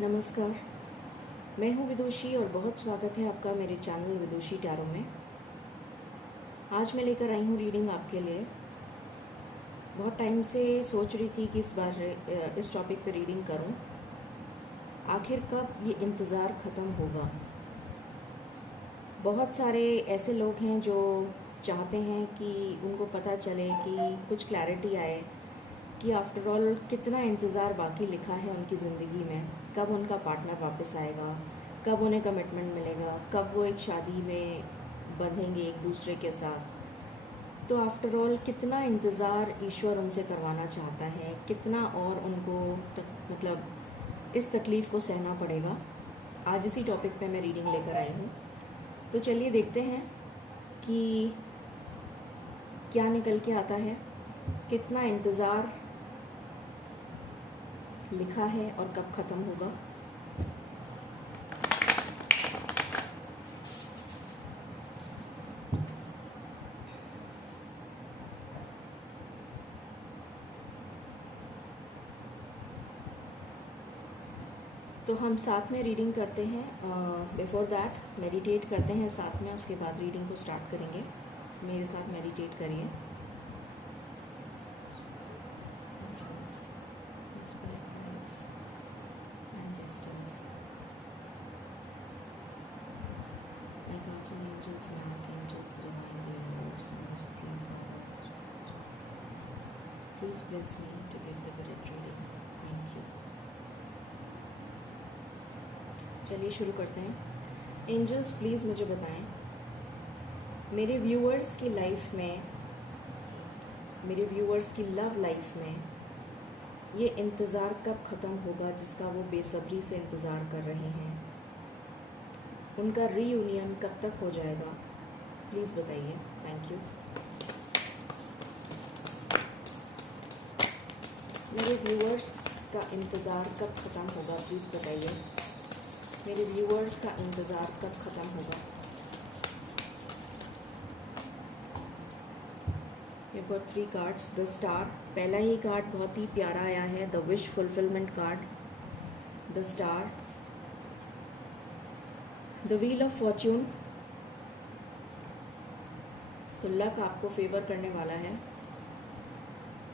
नमस्कार, मैं हूँ विदुषी और बहुत स्वागत है आपका मेरे चैनल विदुषी टैरो में। आज मैं लेकर आई हूँ रीडिंग आपके लिए। बहुत टाइम से सोच रही थी कि इस बार इस टॉपिक पे रीडिंग करूँ। आखिर कब ये इंतज़ार ख़त्म होगा। बहुत सारे ऐसे लोग हैं जो चाहते हैं कि उनको पता चले कि कुछ क्लैरिटी आए कि आफ्टर ऑल कितना इंतज़ार बाकी लिखा है उनकी ज़िंदगी में, कब उनका पार्टनर वापस आएगा, कब उन्हें कमिटमेंट मिलेगा, कब वो एक शादी में बंधेंगे एक दूसरे के साथ। तो आफ्टर ऑल कितना इंतज़ार ईश्वर उनसे करवाना चाहता है, कितना और उनको मतलब इस तकलीफ़ को सहना पड़ेगा। आज इसी टॉपिक पे मैं रीडिंग लेकर आई हूँ। तो चलिए देखते हैं कि क्या निकल के आता है, कितना इंतज़ार लिखा है और कब ख़त्म होगा। तो हम साथ में रीडिंग करते हैं। बिफोर दैट मेडिटेट करते हैं साथ में, उसके बाद रीडिंग को स्टार्ट करेंगे। मेरे साथ मेडिटेट करिए। Please bless me to give the correct reading. Thank you. चलिए शुरू करते हैं। एंजल्स प्लीज़ मुझे बताएं, मेरे व्यूअर्स की लाइफ में, मेरे व्यूअर्स की लव लाइफ में ये इंतज़ार कब ख़त्म होगा जिसका वो बेसब्री से इंतज़ार कर रहे हैं। उनका रीयूनियन कब तक हो जाएगा, प्लीज़ बताइए। Thank you. मेरे व्यूअर्स का इंतज़ार कब ख़त्म होगा, प्लीज़ बताइए। मेरे व्यूअर्स का इंतज़ार कब ख़त्म होगा। ये गॉट 3 कार्ड्स। द स्टार, पहला ही कार्ड बहुत ही प्यारा आया है, the wish fulfilment card, the star, the wheel of fortune. तो लक आपको फेवर करने वाला है।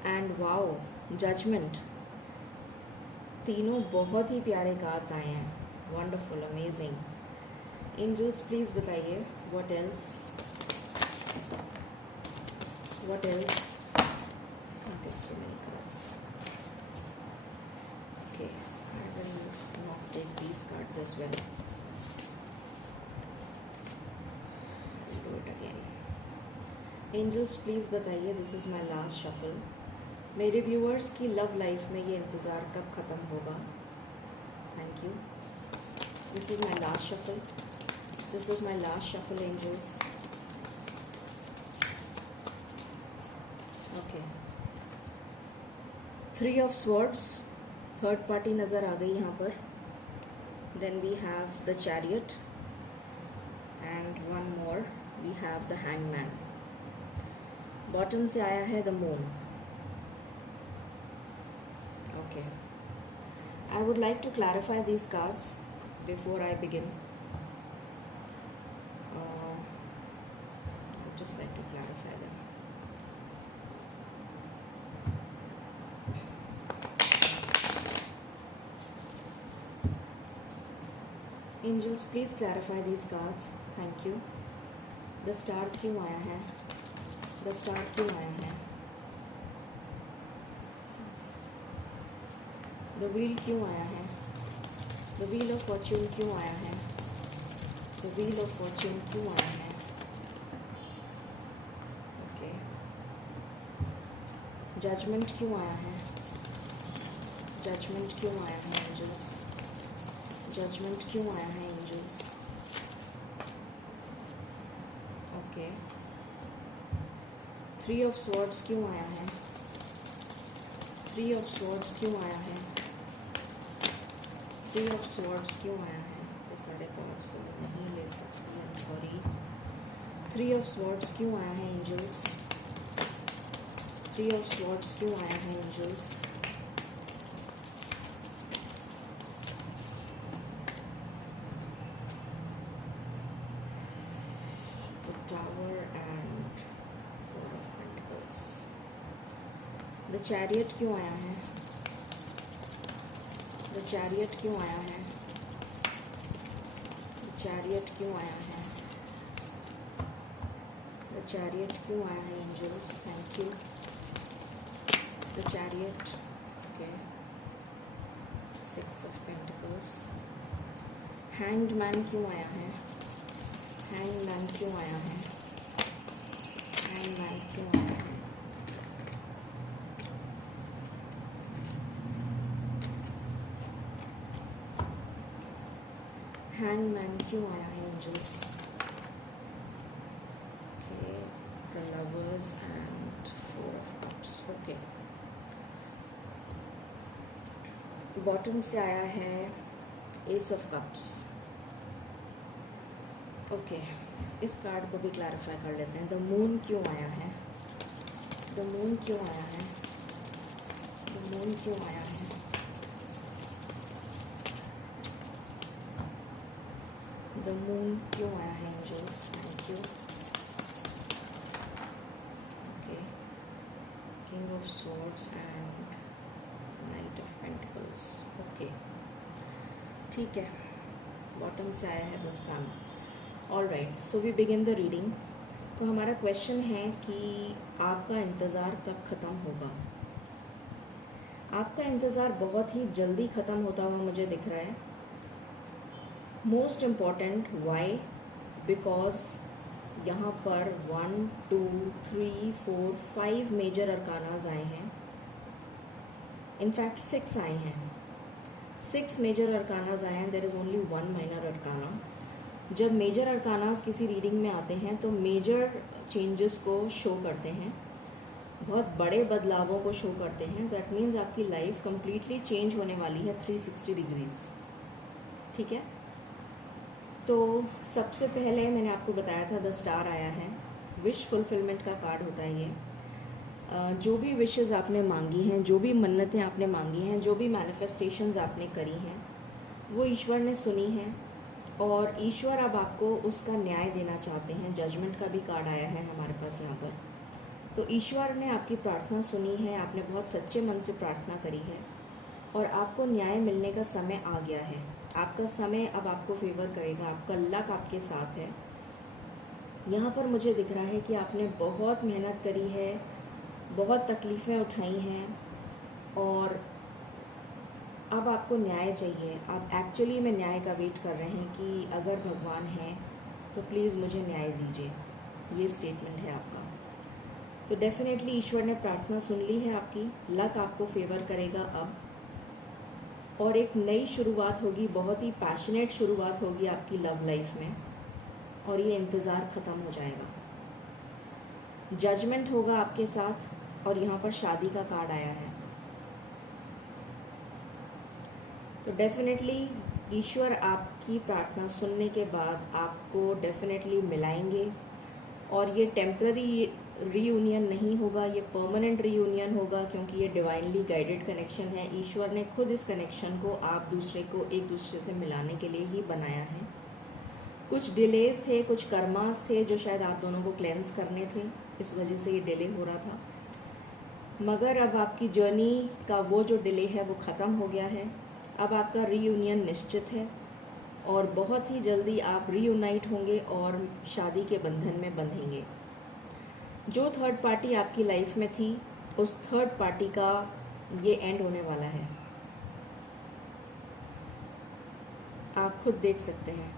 And wow, judgement. तीनों बहुत ही प्यारे कार्ड्स आए हैं। Wonderful, amazing. एंजल्स प्लीज़ बताइए what else, what else. so many cards. Okay, I will not take these cards as well. I'll do it again. Angels please बताइए, this is my last shuffle, मेरे viewers की love life में ये इंतज़ार कब ख़त्म होगा। Thank you. This is my last shuffle, this is my last shuffle angels. Okay, 3 of swords, third party नज़र आ गई यहाँ पर। Then we have the chariot and one more, we have the hangman. Bottom से आया है the moon. Okay, I would like to clarify these cards before I begin. I would just like to clarify them. Angels, please clarify these cards. Thank you. The star क्यों आया है? The star क्यों आया है? The wheel क्यों आया है? The wheel of fortune क्यों आया है? The wheel of fortune क्यों आया है? ओके, जजमेंट क्यों आया है? जजमेंट क्यों आया है एंजल्स? जजमेंट क्यों आया है एंजल्स? ओके, 3 ऑफ स्वॉर्ड्स क्यों आया है? 3 ऑफ स्वॉर्ड्स क्यों आया है? 3 ऑफ स्वॉर्ड्स क्यों आया है? ये सारे कार्ड्स तो मैं नहीं ले सकती, I am sorry. 3 of swords क्यों आया है एंजल्स? 3 ऑफ स्वॉर्ड्स क्यों आया है एंजल्स? द चैरियट क्यों आया है? द चैरियट क्यों आया है? द चैरियट क्यों आया है? द चैरियट क्यों आया है angels? Thank you. The chariot, okay. 6 of pentacles. Hanged man क्यों आया है? हैंग्ड मैन क्यों आया है? हैंग्ड मैन क्यों आया है? हैंग्ड मैन क्यों आया है angels? Okay, the lovers and 4 of cups, okay. Bottom से आया है एस ऑफ कप्स, ओके। इस कार्ड को भी क्लैरिफाई कर लेते हैं। द मून क्यों आया है? द मून क्यों आया है? द मून क्यों आया है? द मून क्यों आया है angels? Thank you, okay. King of swords and knight of pentacles, okay, ठीक है। बॉटम से आया है the sun. All right, so we begin the reading. तो हमारा क्वेश्चन है कि आपका इंतज़ार कब ख़त्म होगा? आपका इंतज़ार बहुत ही जल्दी ख़त्म होता हुआ मुझे दिख रहा है। Most important, Y? बिकॉज यहाँ पर 1 2 3 4 5 मेजर अरकानाज आए हैं। इनफैक्ट 6 आए हैं। 6 मेजर अरकानाज आए हैं, there is only 1 minor arcana. जब मेजर अरकानास किसी रीडिंग में आते हैं तो मेजर चेंजेस को शो करते हैं, बहुत बड़े बदलावों को शो करते हैं। दैट मीन्स आपकी लाइफ कम्प्लीटली चेंज होने वाली है 360 डिग्रीज, ठीक है। तो सबसे पहले मैंने आपको बताया था द स्टार आया है, विश फुलफिलमेंट का कार्ड होता है ये। जो भी विशेस आपने मांगी हैं, जो भी मन्नतें आपने मांगी हैं, जो भी मैनिफेस्टेशंस आपने करी हैं, वो ईश्वर ने सुनी हैं और ईश्वर अब आपको उसका न्याय देना चाहते हैं। जजमेंट का भी कार्ड आया है हमारे पास यहाँ पर। तो ईश्वर ने आपकी प्रार्थना सुनी है, आपने बहुत सच्चे मन से प्रार्थना करी है और आपको न्याय मिलने का समय आ गया है। आपका समय अब आपको फेवर करेगा, आपका लक आपके साथ है। यहाँ पर मुझे दिख रहा है कि आपने बहुत मेहनत करी है, बहुत तकलीफ़ें उठाई हैं और अब आपको न्याय चाहिए। आप एक्चुअली में न्याय का वेट कर रहे हैं कि अगर भगवान है तो प्लीज़ मुझे न्याय दीजिए, ये स्टेटमेंट है आपका। तो डेफिनेटली ईश्वर ने प्रार्थना सुन ली है आपकी, लक आपको फेवर करेगा अब और एक नई शुरुआत होगी, बहुत ही पैशनेट शुरुआत होगी आपकी लव लाइफ में और ये इंतज़ार ख़त्म हो जाएगा। जजमेंट होगा आपके साथ और यहाँ पर शादी का कार्ड आया है। तो डेफिनेटली ईश्वर आपकी प्रार्थना सुनने के बाद आपको डेफिनेटली मिलाएंगे और ये टेम्प्ररी रीयूनियन नहीं होगा, ये परमानेंट रीयूनियन होगा क्योंकि ये डिवाइनली गाइडेड कनेक्शन है। ईश्वर ने खुद इस कनेक्शन को आप दूसरे को एक दूसरे से मिलाने के लिए ही बनाया है। कुछ डिलेज थे, कुछ कर्मास थे जो शायद आप दोनों को क्लेंस करने थे, इस वजह से ये डिले हो रहा था। मगर अब आपकी जर्नी का वो जो डिले है वो ख़त्म हो गया है। अब आपका रीयूनियन निश्चित है और बहुत ही जल्दी आप रीयूनाइट होंगे और शादी के बंधन में बंधेंगे। जो थर्ड पार्टी आपकी लाइफ में थी, उस थर्ड पार्टी का ये एंड होने वाला है। आप खुद देख सकते हैं,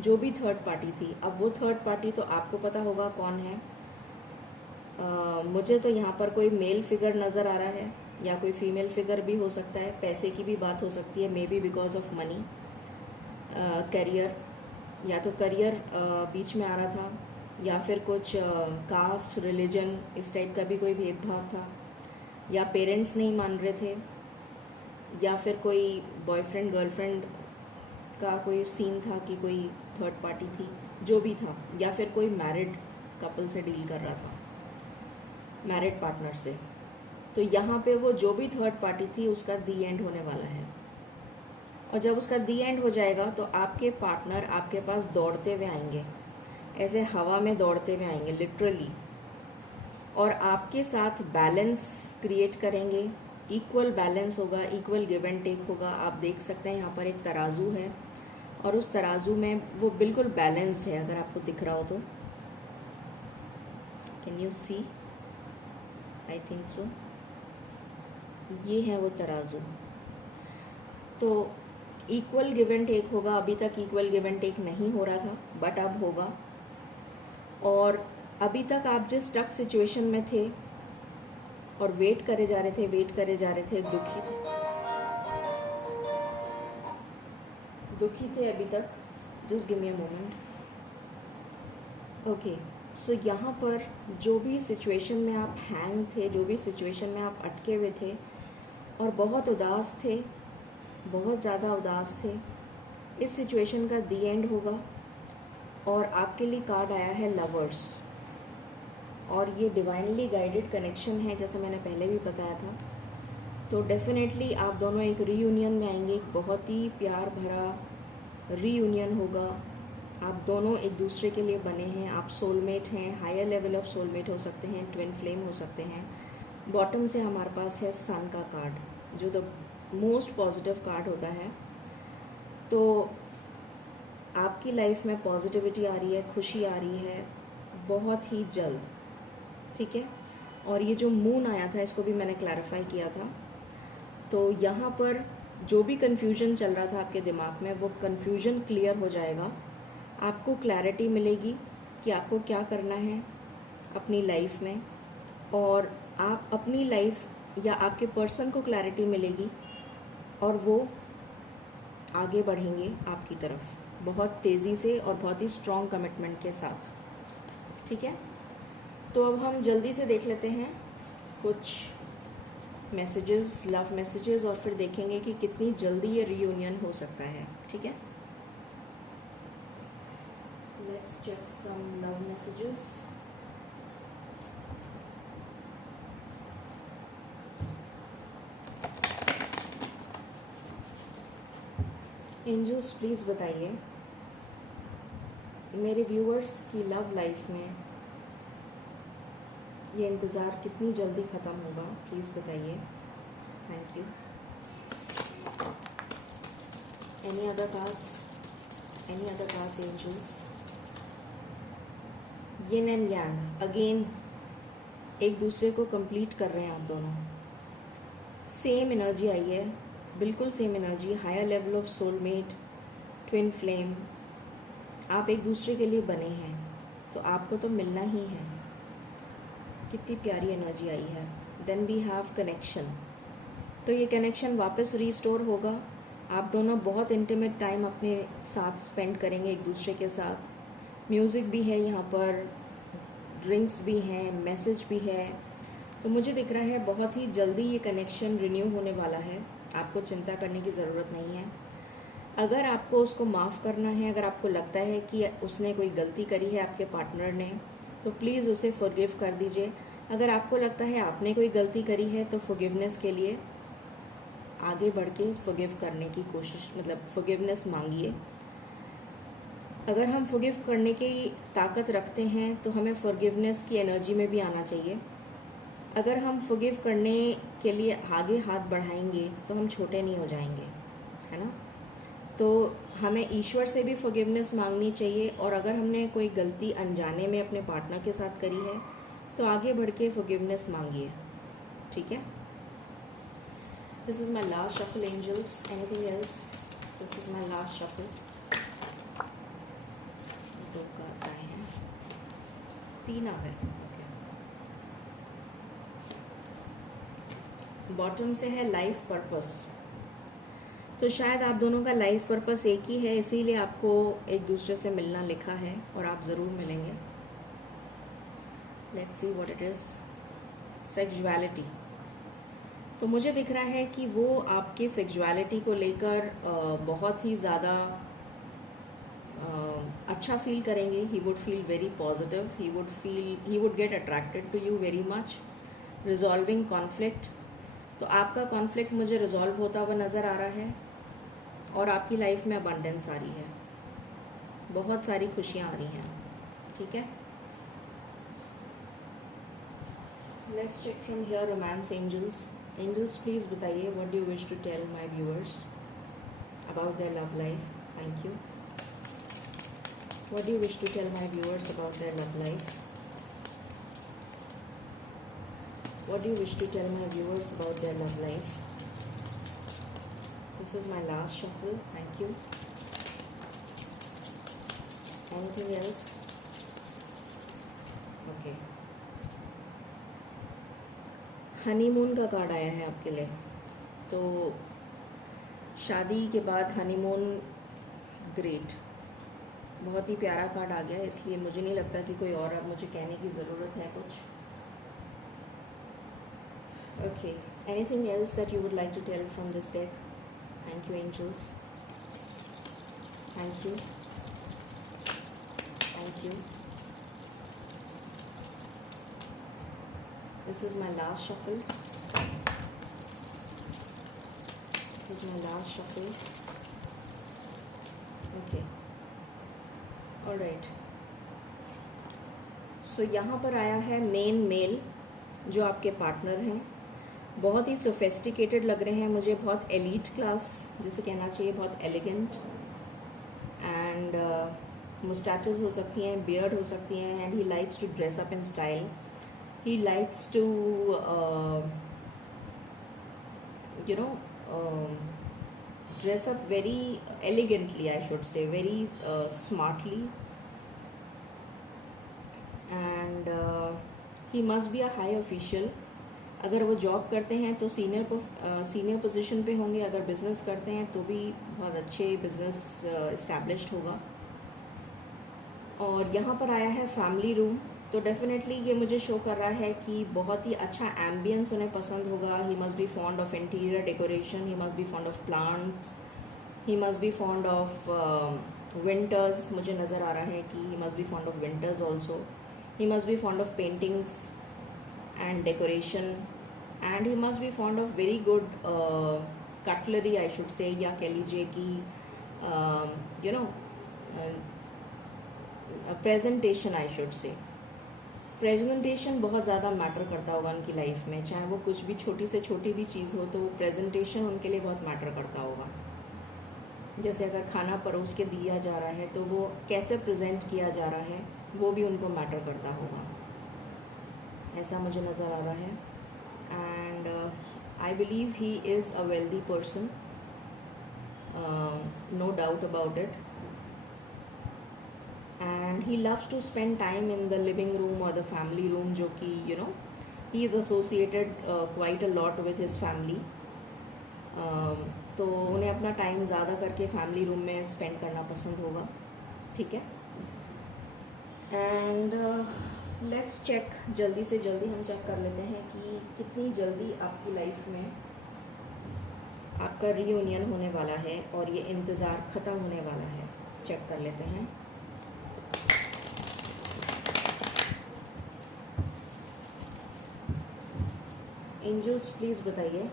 जो भी थर्ड पार्टी थी, अब वो थर्ड पार्टी तो आपको पता होगा कौन है। मुझे तो यहाँ पर कोई मेल फिगर नज़र आ रहा है या कोई फीमेल फिगर भी हो सकता है। पैसे की भी बात हो सकती है, may be because of money. Career, या तो करियर बीच में आ रहा था या फिर कुछ कास्ट, रिलीजन, इस टाइप का भी कोई भेदभाव था, या पेरेंट्स नहीं मान रहे थे, या फिर कोई बॉयफ्रेंड गर्लफ्रेंड का कोई सीन था कि कोई थर्ड पार्टी थी, जो भी था, या फिर कोई मैरिड कपल से डील कर रहा था, मैरिड पार्टनर से। तो यहाँ पे वो जो भी थर्ड पार्टी थी उसका दी एंड होने वाला है और जब उसका दी एंड हो जाएगा तो आपके पार्टनर आपके पास दौड़ते हुए आएंगे, ऐसे हवा में दौड़ते हुए आएंगे लिटरली। और आपके साथ बैलेंस क्रिएट करेंगे, इक्वल बैलेंस होगा, इक्वल गिव एंड टेक होगा। आप देख सकते हैं यहाँ पर एक तराजू है और उस तराजू में वो बिल्कुल बैलेंस्ड है, अगर आपको दिख रहा हो तो। Can you see? I think so. ये है वो तराजू। तो इक्वल गिव एंड टेक होगा। अभी तक इक्वल गिव एंड टेक नहीं हो रहा था, बट अब होगा। और अभी तक आप जिस स्टक सिचुएशन में थे और वेट करे जा रहे थे, दुखी थे अभी तक। Just give me a moment. Okay, so यहाँ पर जो भी सिचुएशन में आप हैंग थे, जो भी सिचुएशन में आप अटके हुए थे और बहुत उदास थे, बहुत ज़्यादा उदास थे, इस सिचुएशन का दी एंड होगा। और आपके लिए कार्ड आया है लवर्स, और ये डिवाइनली गाइडेड कनेक्शन है, जैसे मैंने पहले भी बताया था। तो डेफिनेटली आप दोनों एक रीयूनियन में आएंगे, एक बहुत ही प्यार भरा रीयूनियन होगा। आप दोनों एक दूसरे के लिए बने हैं, आप सोलमेट हैं, हायर लेवल ऑफ सोलमेट हो सकते हैं, ट्विन फ्लेम हो सकते हैं। बॉटम से हमारे पास है सन का कार्ड, जो द मोस्ट पॉजिटिव कार्ड होता है। तो आपकी लाइफ में पॉजिटिविटी आ रही है, खुशी आ रही है बहुत ही जल्द, ठीक है। और ये जो मून आया था, इसको भी मैंने क्लैरिफाई किया था। तो यहाँ पर जो भी कन्फ्यूजन चल रहा था आपके दिमाग में, वो कन्फ्यूजन क्लियर हो जाएगा। आपको क्लैरिटी मिलेगी कि आपको क्या करना है अपनी लाइफ में, और आप अपनी लाइफ या आपके पर्सन को क्लैरिटी मिलेगी और वो आगे बढ़ेंगे आपकी तरफ बहुत तेज़ी से और बहुत ही स्ट्रॉन्ग कमिटमेंट के साथ, ठीक है। तो अब हम जल्दी से देख लेते हैं कुछ मैसेजेस, लव मैसेजेस, और फिर देखेंगे कि कितनी जल्दी ये रीयूनियन हो सकता है, ठीक है। Let's check some love messages. Angels please बताइए मेरे व्यूअर्स की लव लाइफ में ये इंतज़ार कितनी जल्दी ख़त्म होगा, प्लीज़ बताइए। Thank you. Any other cards, angels? Yin and yang, again एक दूसरे को कंप्लीट कर रहे हैं आप दोनों। सेम एनर्जी आई है, बिल्कुल same energy, higher level of soulmate, twin flame. आप एक दूसरे के लिए बने हैं, तो आपको तो मिलना ही है। कितनी प्यारी एनर्जी आई है। देन वी हैव कनेक्शन, तो ये कनेक्शन वापस रीस्टोर होगा। आप दोनों बहुत इंटीमेट टाइम अपने साथ स्पेंड करेंगे एक दूसरे के साथ। म्यूज़िक भी है यहाँ पर, ड्रिंक्स भी हैं, मैसेज भी है। तो मुझे दिख रहा है बहुत ही जल्दी ये कनेक्शन रिन्यू होने वाला है। आपको चिंता करने की ज़रूरत नहीं है। अगर आपको उसको माफ़ करना है, अगर आपको लगता है कि उसने कोई गलती करी है आपके पार्टनर ने, तो प्लीज़ उसे फॉरगिव कर दीजिए। अगर आपको लगता है आपने कोई गलती करी है, तो फॉरगिवनेस के लिए आगे बढ़ के फॉरगिव करने की कोशिश, मतलब फॉरगिवनेस मांगिए। अगर हम फॉरगिव करने की ताकत रखते हैं, तो हमें फॉरगिवनेस की एनर्जी में भी आना चाहिए। अगर हम फॉरगिव करने के लिए आगे हाथ बढ़ाएंगे, तो हम छोटे नहीं हो जाएंगे, है ना। तो हमें ईश्वर से भी फॉरगिवनेस मांगनी चाहिए। और अगर हमने कोई गलती अनजाने में अपने पार्टनर के साथ करी है, तो आगे बढ़ के फॉरगिवनेस मांगिए, ठीक है। This is my last shuffle angels, anything else? This is my last shuffle. 2 cards आए हैं, 3 आ गए। बॉटम से है लाइफ पर्पस। तो शायद आप दोनों का लाइफ पर्पस एक ही है, इसीलिए आपको एक दूसरे से मिलना लिखा है, और आप ज़रूर मिलेंगे। Let's see what it is. Sexuality, तो मुझे दिख रहा है कि वो आपके सेक्सुअलिटी को लेकर बहुत ही ज़्यादा अच्छा फील करेंगे। He would feel very positive, he would get attracted to you very much. Resolving conflict, तो आपका कॉन्फ्लिक्ट मुझे रिजॉल्व होता हुआ नज़र आ रहा है, और आपकी लाइफ में अबंडेंस आ रही है, बहुत सारी खुशियाँ आ रही हैं, ठीक है। Let's check from here romance angels. Angels please बताइए what do you wish to tell my viewers about their love life. Thank you. What do you wish to tell my viewers about their love life. What do you wish to tell my viewers about their love life? This is my last shuffle. Thank you. Anything else? Okay. Honeymoon का card आया है आपके लिए. तो शादी के बाद honeymoon, great. बहुत ही प्यारा कार्ड आ गया, इसलिए मुझे नहीं लगता कि कोई और अब मुझे कहने की ज़रूरत है कुछ. Okay, anything else that you would like to tell from this deck? Thank you, angels. Thank you. Thank you. This is my last shuffle. This is my last shuffle. Okay. All right. So यहाँ पर आया है main mail, जो आपके partner हैं. बहुत ही sophisticated लग रहे हैं मुझे, बहुत एलीट क्लास जिसे कहना चाहिए, बहुत एलिगेंट. एंड मुस्टैचेस हो सकती हैं, बियर्ड हो सकती हैं. And he likes to dress up in style. He likes to you know dress up very elegantly, I should say, very smartly. And he must be a high official. अगर वो job करते हैं तो senior position पे होंगे. अगर business करते हैं तो भी बहुत अच्छे बिज़नेस इस्टेब्लिश्ड होगा. और यहाँ पर आया है फैमिली रूम. तो डेफिनेटली ये मुझे शो कर रहा है कि बहुत ही अच्छा एम्बियंस उन्हें पसंद होगा. ही must B fond of interior decoration. He must B fond of plants. He must B fond of winters. मुझे नज़र आ रहा है कि ही must B fond of winters also. He must B fond of paintings and decoration, and he must be fond of very good cutlery, I should say, या कह लीजिए कि you know presentation, I should say. Presentation बहुत ज़्यादा matter करता होगा उनकी life में. चाहे वो कुछ भी छोटी से छोटी भी चीज़ हो, तो वो प्रेजेंटेशन उनके लिए बहुत मैटर करता होगा. जैसे अगर खाना परोस के दिया जा रहा है तो वो कैसे प्रेजेंट किया जा रहा है, वो भी उनको मैटर करता होगा. ऐसा मुझे नज़र आ रहा है. And I believe he is a wealthy person, no doubt about it. And he loves to spend time in the living room और द फैमिली रूम, जो कि you know he is associated quite a lot with his family. तो उन्हें अपना time ज़्यादा करके family room में spend करना पसंद होगा. ठीक है. एंड लेट्स चेक, जल्दी से जल्दी हम चेक कर लेते हैं कि कितनी जल्दी आपकी लाइफ में आपका रीयूनियन होने वाला है और ये इंतज़ार ख़त्म होने वाला है. चेक कर लेते हैं. एंजल्स प्लीज़ बताइए.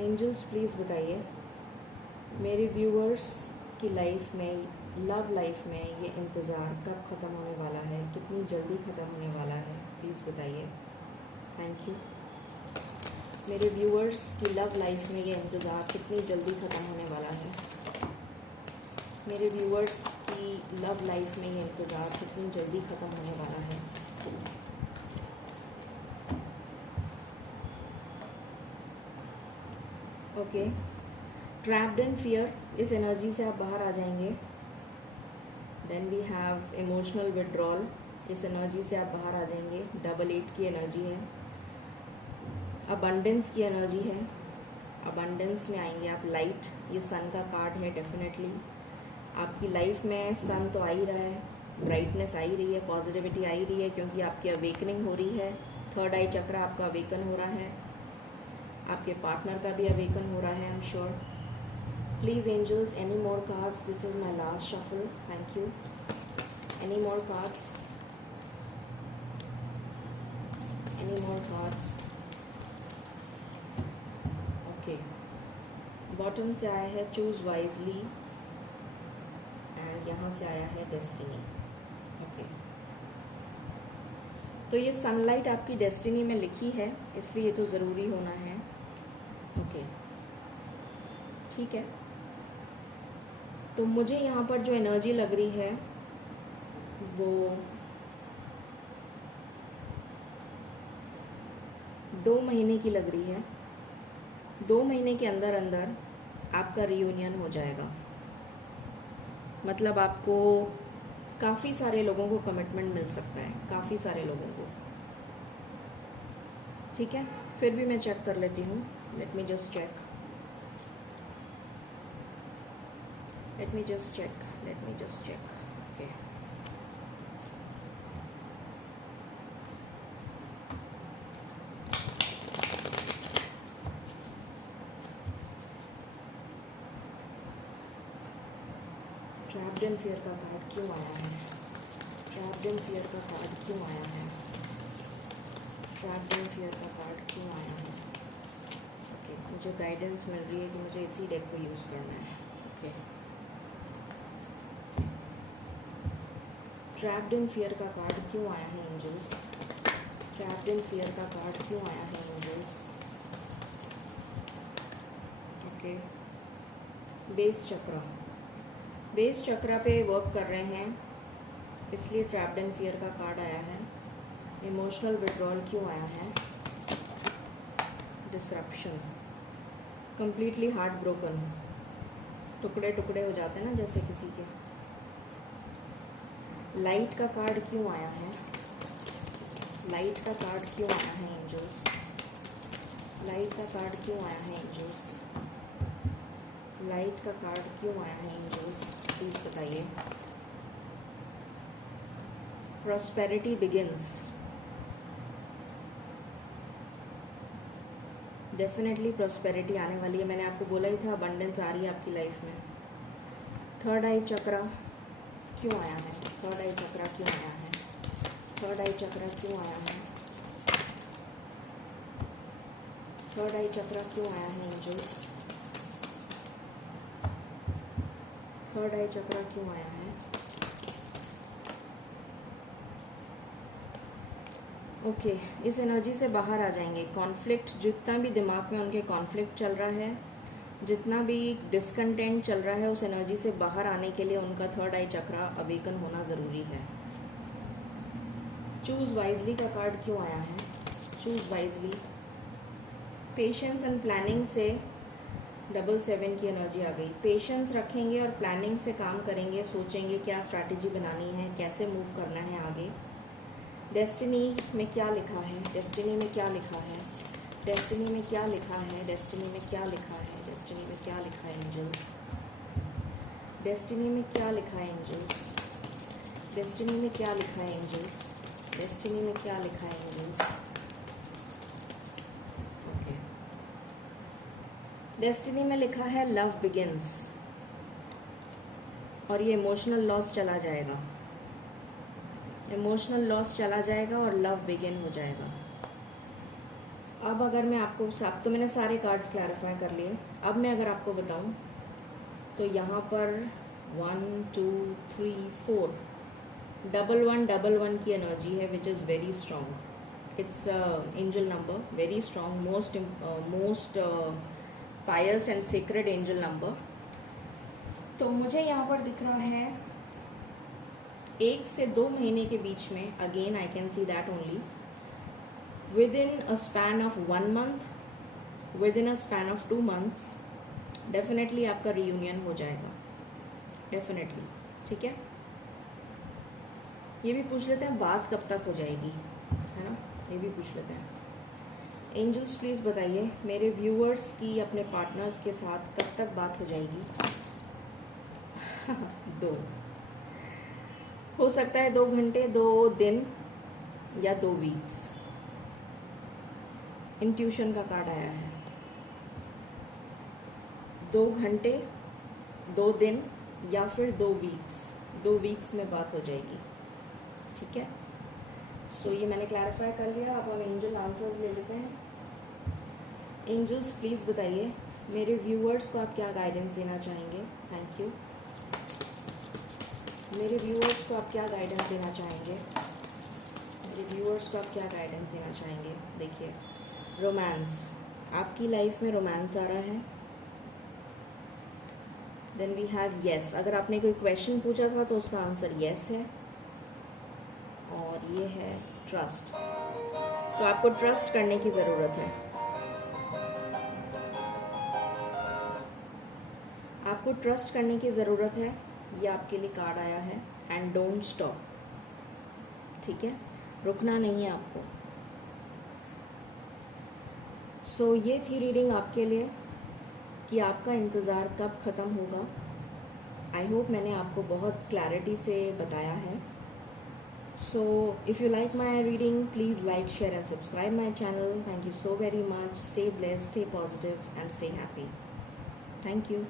एंजल्स प्लीज़ बताइए मेरे व्यूअर्स की लाइफ में, लव लाइफ में ये इंतज़ार कब ख़त्म होने वाला है, कितनी जल्दी ख़त्म होने वाला है. प्लीज़ बताइए. Thank you. मेरे व्यूअर्स की लव लाइफ में ये इंतज़ार कितनी जल्दी ख़त्म होने वाला है. मेरे व्यूअर्स की लव लाइफ में ये इंतज़ार कितनी जल्दी ख़त्म होने वाला है. ओके. ट्रैप्ड इन फियर, इस एनर्जी से आप बाहर आ जाएंगे. Then we have emotional withdrawal, इस एनर्जी से आप बाहर आ जाएंगे. डबल 8 की एनर्जी है. अबंडेंस की एनर्जी है. अबंडेंस में आएंगे आप. लाइट, ये सन का कार्ड है. डेफिनेटली आपकी लाइफ में सन तो आ ही रहा है, ब्राइटनेस आ ही रही है, पॉजिटिविटी आ ही रही है, क्योंकि आपकी अवेकनिंग हो रही है. थर्ड आई चक्र आपका अवेकन हो रहा है. आपके पार्टनर का भी अवेकन हो रहा है, I am sure. Please angels, any more cards. This is my last shuffle. Thank you. Any more cards. Any more cards. Okay. Bottom से आया है चूज़ वाइजली, एंड यहाँ से आया है डेस्टिनी. ओके. तो ये सनलाइट आपकी डेस्टिनी में लिखी है, इसलिए तो ज़रूरी होना है। ओके, ठीक है। तो मुझे यहाँ पर जो एनर्जी लग रही है वो 2 महीने की लग रही है। 2 महीने के अंदर अंदर आपका रियूनियन हो जाएगा। मतलब आपको काफ़ी सारे लोगों को कमिटमेंट मिल सकता है, काफ़ी सारे लोगों को। ठीक है, फिर भी मैं चेक कर लेती हूँ। Let me just check, let me just check okay। Trapped in fear का कार्ड क्यों आया है? ट्रैप्ड इन फियर का कार्ड क्यों आया है? ट्रैप्ड इन फियर का कार्ड क्यों आया है? ओके, मुझे गाइडेंस मिल रही है कि मुझे इसी डेक को यूज़ करना है। ओके, ट्रैप्ड इन फियर का कार्ड क्यों आया है एंजल्स? ट्रैप्ड इन फियर का कार्ड क्यों आया है एंजल्स? ओके, बेस चक्र, बेस चक्र पे वर्क कर रहे हैं, इसलिए ट्रैप्ड इन फियर का कार्ड आया है। इमोशनल विड्रॉल क्यों आया है? डिसरप्शन, कंप्लीटली हार्ट ब्रोकन, टुकड़े टुकड़े हो जाते हैं ना जैसे किसी के। लाइट का कार्ड क्यों आया है? लाइट का कार्ड क्यों आया है एंजल्स? लाइट का कार्ड क्यों आया है एंजल्स? लाइट का कार्ड क्यों आया है एंजल्स? प्लीज़ बताइए। प्रॉस्पेरिटी बिगिंस, डेफिनेटली प्रॉस्पेरिटी आने वाली है। मैंने आपको बोला ही था, अबंडेंस आ रही है आपकी लाइफ में। थर्ड आई चक्रा क्यों आया है? थर्ड आई चक्रा क्यों आया है? थर्ड आई चक्रा क्यों आया है? थर्ड आई चक्रा क्यों आया है एंजल्स? थर्ड आई चक्रा क्यों आया है? ओके, इस एनर्जी से बाहर आ जाएंगे। कॉन्फ्लिक्ट, जितना भी दिमाग में उनके कॉन्फ्लिक्ट चल रहा है, जितना भी डिस्कंटेंट चल रहा है, उस एनर्जी से बाहर आने के लिए उनका थर्ड आई चक्रा अवेकन होना ज़रूरी है। चूज़ वाइजली का कार्ड क्यों आया है? Choose wisely, patience and planning से 7 की एनर्जी आ गई। पेशेंस रखेंगे और प्लानिंग से काम करेंगे, सोचेंगे क्या स्ट्रैटेजी बनानी है, कैसे मूव करना है आगे। डेस्टिनी में क्या लिखा है? डेस्टिनी में क्या लिखा है? डेस्टिनी में क्या लिखा है? डेस्टिनी में क्या लिखा है? डेस्टिनी में क्या लिखा है एंजल्स? डेस्टिनी में क्या लिखा है एंजल्स? डेस्टिनी में क्या लिखा है एंजल्स? डेस्टिनी में क्या लिखा है एंजल्स? ओके, डेस्टिनी में लिखा है लव बिगिंस, और ये इमोशनल लॉस चला जाएगा। इमोशनल लॉस चला जाएगा और लव बिगिन हो जाएगा। अब अगर मैं आपको तो मैंने सारे कार्ड्स क्लैरिफाई कर लिए। अब मैं अगर आपको बताऊं तो यहाँ पर 1 2 3 4 1111 की एनर्जी है, which is very strong. It's angel number, very strong, most pious and secret angel number. तो मुझे यहाँ पर दिख रहा है 1 से 2 महीने के बीच में, again I can see that only, within a span of 1 month, within a span of 2 months, definitely आपका रियूनियन हो जाएगा, डेफिनेटली। ठीक है, ये भी पूछ लेते हैं बात कब तक हो जाएगी, है ना, ये भी पूछ लेते हैं। एंजल्स प्लीज़ बताइए मेरे व्यूअर्स की अपने पार्टनर्स के साथ कब तक बात हो जाएगी? 2, हो सकता है 2 घंटे, 2 दिन या 2 वीक्स। इंट्यूशन का कार्ड आया है। 2 घंटे, 2 दिन या फिर 2 वीक्स। 2 वीक्स में बात हो जाएगी। ठीक है, सो ये मैंने क्लैरिफाई कर लिया। अब हम एंजल आंसर्स ले लेते हैं। एंजल्स प्लीज़ बताइए मेरे व्यूअर्स को आप क्या गाइडेंस देना चाहेंगे? Thank you. मेरे व्यूअर्स को आप क्या गाइडेंस देना चाहेंगे? रिव्यूअर्स को आप क्या गाइडेंस देना चाहेंगे? देखिए, रोमांस, आपकी लाइफ में रोमांस आ रहा है। देन वी हैव येस, अगर आपने कोई क्वेश्चन पूछा था तो उसका आंसर येस है। और ये है ट्रस्ट, तो आपको ट्रस्ट करने की ज़रूरत है। आपको ट्रस्ट करने की ज़रूरत है, ये आपके लिए कार्ड आया है। एंड डोंट स्टॉप, ठीक है, रुकना नहीं है आपको। सो ये थी रीडिंग आपके लिए कि आपका इंतज़ार कब ख़त्म होगा। आई होप मैंने आपको बहुत क्लैरिटी से बताया है। So if you like my reading, please like, share and subscribe my channel. Thank you so very much. Stay blessed, stay positive and stay happy. Thank you.